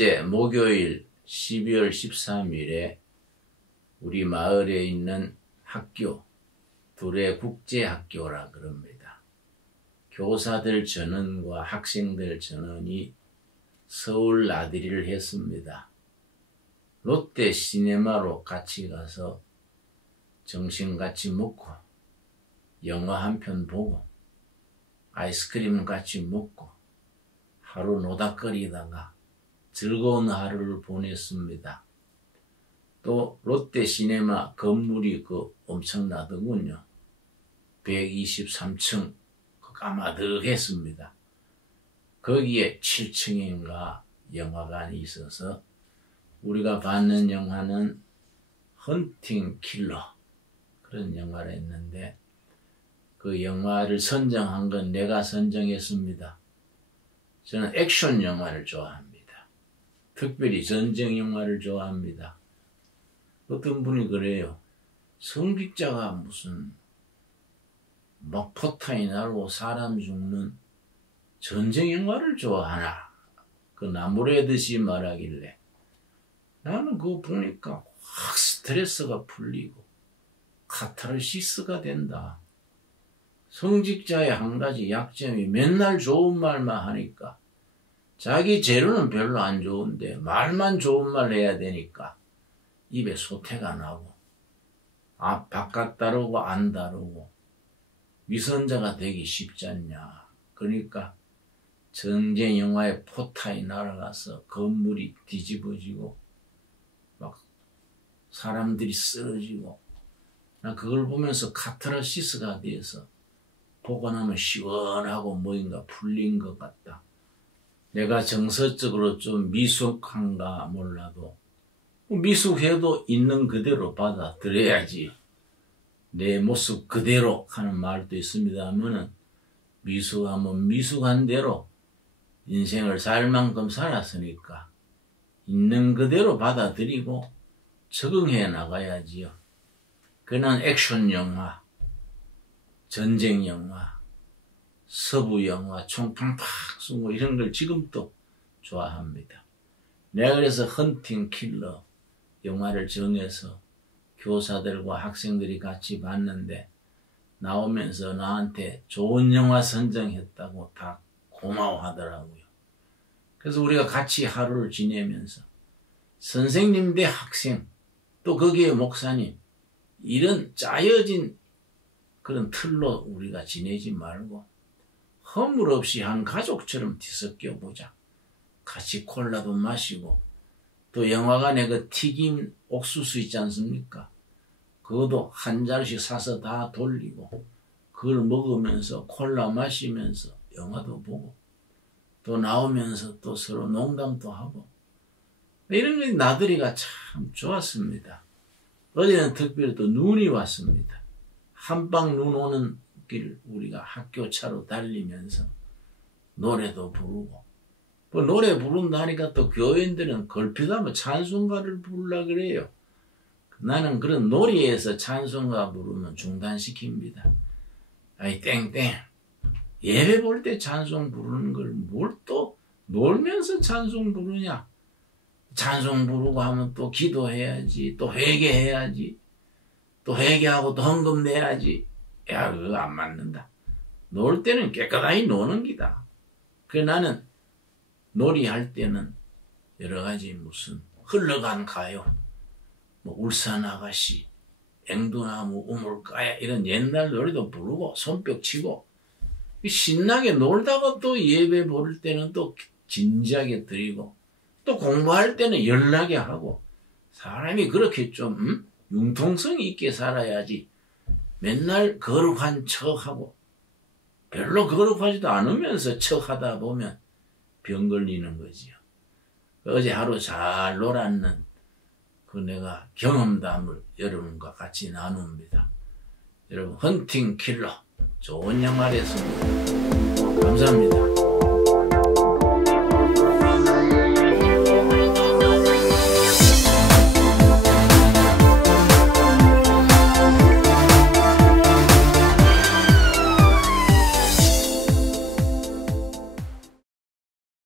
어제 목요일 12월 13일에 우리 마을에 있는 학교, 둘의 국제학교라 그럽니다. 교사들 전원과 학생들 전원이 서울 나들이를 했습니다. 롯데 시네마로 같이 가서 점심 같이 먹고 영화 한 편 보고 아이스크림 같이 먹고 하루 노닥거리다가 즐거운 하루를 보냈습니다. 또 롯데 시네마 건물이 그 엄청나더군요. 123층 그 까마득했습니다. 거기에 7층인가 영화관이 있어서 우리가 봤는 영화는 헌팅 킬러 그런 영화를 했는데 그 영화를 선정한 건 내가 선정했습니다. 저는 액션 영화를 좋아합니다. 특별히 전쟁 영화를 좋아합니다. 어떤 분이 그래요. 성직자가 무슨 막 포탄이 날고 사람 죽는 전쟁 영화를 좋아하나? 그 나무래듯이 말하길래 나는 그거 보니까 확 스트레스가 풀리고 카타르시스가 된다. 성직자의 한 가지 약점이 맨날 좋은 말만 하니까 자기 재료는 별로 안 좋은데 말만 좋은 말 해야 되니까 입에 소태가 나고 아 바깥 다르고 안 다르고 위선자가 되기 쉽지 않냐. 그러니까 전쟁 영화에 포탄이 날아가서 건물이 뒤집어지고 막 사람들이 쓰러지고 나 그걸 보면서 카타르시스가 돼서 보고 나면 시원하고 뭐인가 풀린 것 같다. 내가 정서적으로 좀 미숙한가 몰라도 미숙해도 있는 그대로 받아들여야지. 내 모습 그대로 하는 말도 있습니다만은 미숙하면 미숙한 대로 인생을 살 만큼 살았으니까 있는 그대로 받아들이고 적응해 나가야지요. 그는 액션 영화, 전쟁 영화, 서부 영화, 총팡 팍 쏘고 이런 걸 지금도 좋아합니다. 내가 그래서 헌팅 킬러 영화를 정해서 교사들과 학생들이 같이 봤는데 나오면서 나한테 좋은 영화 선정했다고 다 고마워하더라고요. 그래서 우리가 같이 하루를 지내면서 선생님 대 학생 또 거기에 목사님 이런 짜여진 그런 틀로 우리가 지내지 말고 허물 없이 한 가족처럼 뒤섞여 보자. 같이 콜라도 마시고 또 영화관에 그 튀김 옥수수 있지 않습니까? 그것도 한 잔씩 사서 다 돌리고 그걸 먹으면서 콜라 마시면서 영화도 보고 또 나오면서 또 서로 농담도 하고 이런 게 나들이가 참 좋았습니다. 어제는 특별히 또 눈이 왔습니다. 한방 눈 오는 길 우리가 학교 차로 달리면서 노래도 부르고 뭐 노래 부른다니까 또 교인들은 걸핏하면 찬송가를 부르려 그래요. 나는 그런 놀이에서 찬송가 부르면 중단시킵니다. 아이 땡땡 예배 볼 때 찬송 부르는 걸 뭘 또 놀면서 찬송 부르냐? 찬송 부르고 하면 또 기도해야지, 또 회개해야지, 또 회개하고 또 헌금 내야지. 야, 그거 안 맞는다. 놀 때는 깨끗하게 노는 기다. 그 나는 놀이할 때는 여러 가지 무슨 흘러간 가요, 뭐 울산 아가씨, 앵두나무 우물가야 이런 옛날 노래도 부르고 손뼉 치고 신나게 놀다가 또 예배 부를 때는 또 진지하게 드리고 또 공부할 때는 연락이 하고 사람이 그렇게 좀 음? 융통성 있게 살아야지 맨날 거룩한 척하고 별로 거룩하지도 않으면서 척하다 보면 병 걸리는 거지요. 어제 하루 잘 놀았는 그 내가 경험담을 여러분과 같이 나눕니다. 여러분 헌팅 킬러 좋은 했습니다. 감사합니다.